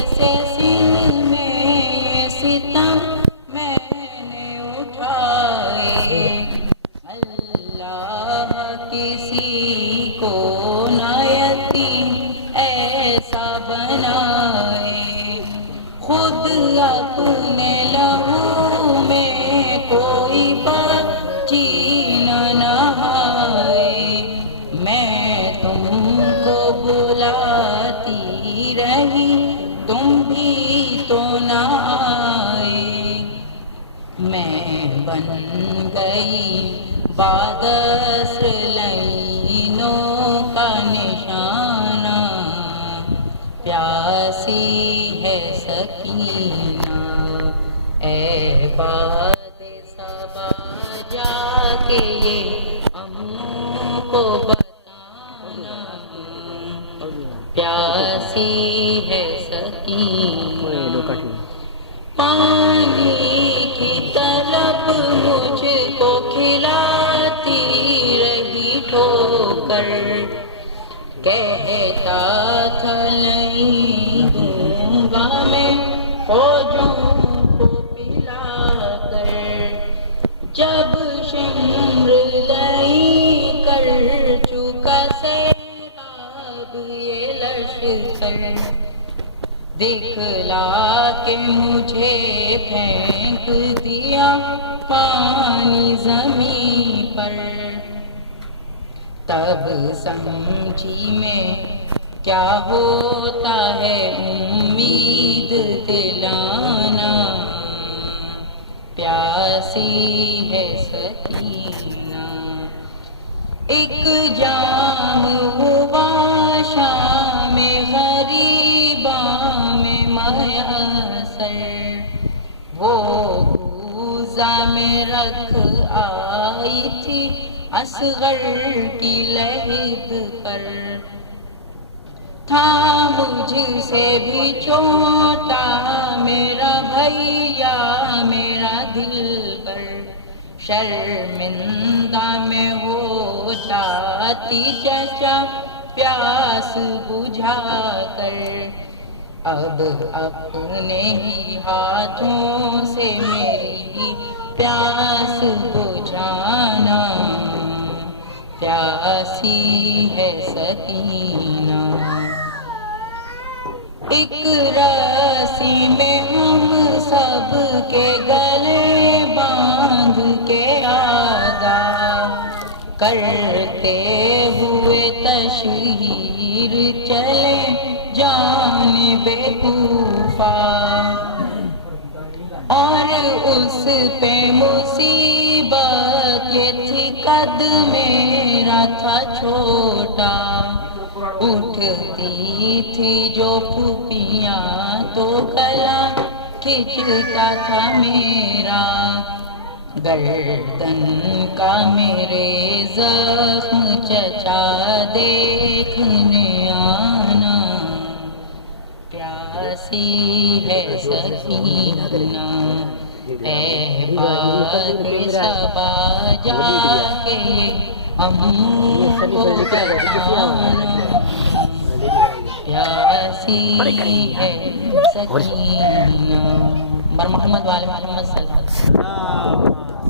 کیسے سن میں یہ ستم میں نے اٹھائے، اللہ کسی کو نہ یتیم ایسا بنائے، خود اپنے لہو میں کوئی بچی نہ نہائے، میں تم کو بلاتی رہی تم بھی تو نہ آئے، میں بن گئی بادصر لعینوں کا نشانہ، پیاسی ہے سکینہ اے باد صبا، جا کے یہ اموں کو بتانا، پیاسی ہے سکینہ، پانی کی طلب مجھ کو کھلاتی رہی ٹھوکر، کہتا تھا نہیں دوں گا میں فوجوں کو پلا کر، جب شمر لئی کر چکا سیلاب یہ لشکر، دکھلا کے مجھے پھینک دیا پانی زمین پر، تب سمجھی میں کیا ہوتا ہے امید دلانا، پیاسی ہے سکینہ، ایک جام ہوا شام غریباں میں میسر، وہ کوزہ میں رکھ آئی تھی اصغر کی لحد پر، تھا مجھ سے بھی چھوٹا میرا بھیا میرا دل پر، شرمندہ میں ہو جاتی چچا پیاس بجھا کر، اب اپنے ہی ہاتھوں سے میری پیاس بجھانا، پیاسی ہے سکینہ، ایک رسی میں ہم سب کے گلے باندھ کے آگاہ کرتے ہوئے تشہیر چلے جانب کوفہ، اور اس پہ مصیبت یہ تھی قد میرا تھا چھوٹا، اٹھتی تھی جو پھوپھیاں تو گلا کھچتا تھا میرا، گردن کا میرے زخم چچا دیکھنے آنا، پیاسی ہے سکینہ اے باد صبا، جا کے اموں کو بتانا، پیاسی ہے سکینہ، بر محمد وآل محمد صلی اللہ علیہ وسلم۔